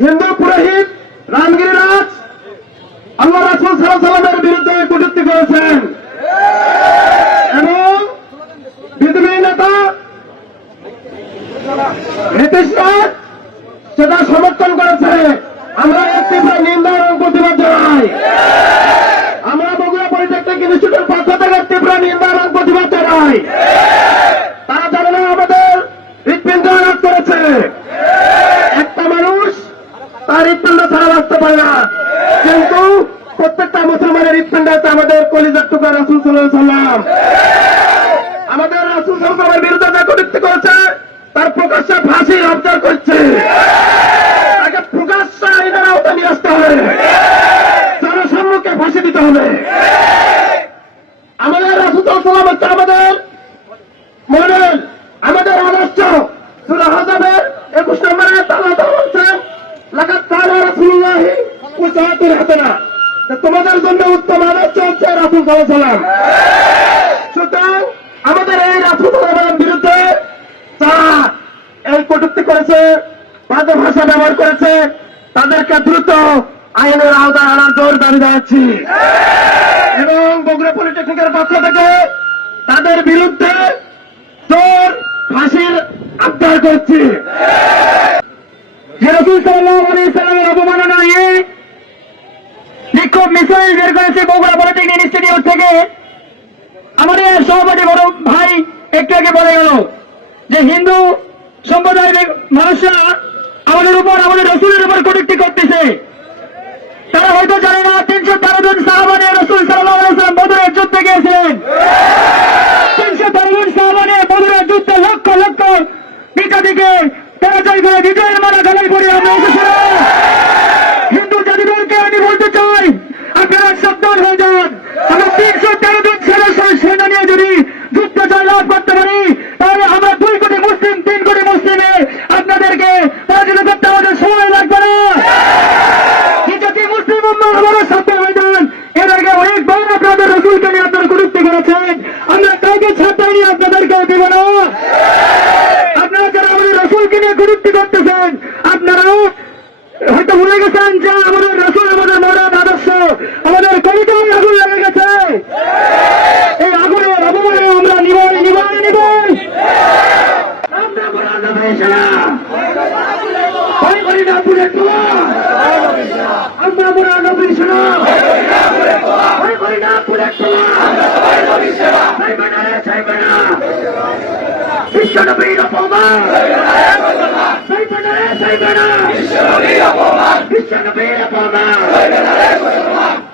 হিন্দু পুরোহিত রামগিরি রাজ আল্লাহ রাসুল সাল্লামের বিরুদ্ধে কটূক্তি করেছেন এবং বিধবী নেতা নীতিশ রাজ সেটা সমর্থন করেছে আমরা তীব্র নিন্দা এবং প্রতিবাদ জানাই আমরা বগুড়া পলিটেকনিক ইনস্টিটিউটের পক্ষ থেকে তীব্র নিন্দা এবং প্রতিবাদ জানাই তারা জানে না আমাদের হৃৎপিণ্ড আঘাত করেছে একটা মানুষ তার হৃৎপিণ্ড ছাড়া বাঁচতে পারে না। কিন্তু প্রত্যেকটা মুসলমানের হৃৎপিণ্ড হচ্ছে আমাদের কলিজার টুকা রাসুল সাল্লাম আমাদের রাসুল সাল্লামের বিরুদ্ধে যে কটূক্তি করেছে, তার প্রকাশ্যে ফাঁসি অবজার করছে। তাকে আইনের নিয়ে আসতে হবে। জনসম্মুখে ফাঁসি দিতে হবে। আমাদের রাসুল সাল্লাম হচ্ছে আমাদের মডেল, আমাদের আদর্শ। সুরা একুশ নম্বরে তালা তোমাদের জন্য উত্তম আদর্শ হচ্ছে রাসুল সাল্লাম সুতরাং আমাদের এই রাসুল সাল্লামের বিরুদ্ধে যারা এই কটূক্তি করেছে, বাজে ভাষা ব্যবহার করেছে, তাদেরকে দ্রুত আইনের আওতায় আনার জোর দাবি জানাচ্ছি। এবং বগুড়া পলিটেকনিকের পক্ষ থেকে তাদের বিরুদ্ধে জোর ফাঁসির আবদার করছি। রসুল সাল্লাহ আলী অবমাননা নিয়ে বিক্ষোভ মিছিল বের করেছে বগুড়া পলিটেকনিক ইনস্টিটিউট থেকে। আমাদের সহপাঠী বড় ভাই একটু আগে বলে গেল যে হিন্দু সম্প্রদায়ের মানুষরা আমাদের উপর, আমাদের রসুলের উপর কটুক্তি করতেছে। তারা হয়তো জানে না, তিনশো তেরো জন সাহাবানে রসুল সাল্লাহ বদরের যুদ্ধে গিয়েছিলেন। পরাজয় করে বিজয়ের মারা গলায় পড়ে আমরা এসেছিলাম করতেছেন আপনারা হয়তো ভুলে গেছেন যে আমাদের রসুল, আমাদের মনের আদর্শ, আমাদের কবিতায় আগুন লেগে গেছে। এই আগুনের অবমানে আমরা আমরা কোরআন নবী। আমরা নবীর অপমান। Soy ganadero por mar. Soy ganadero por mar.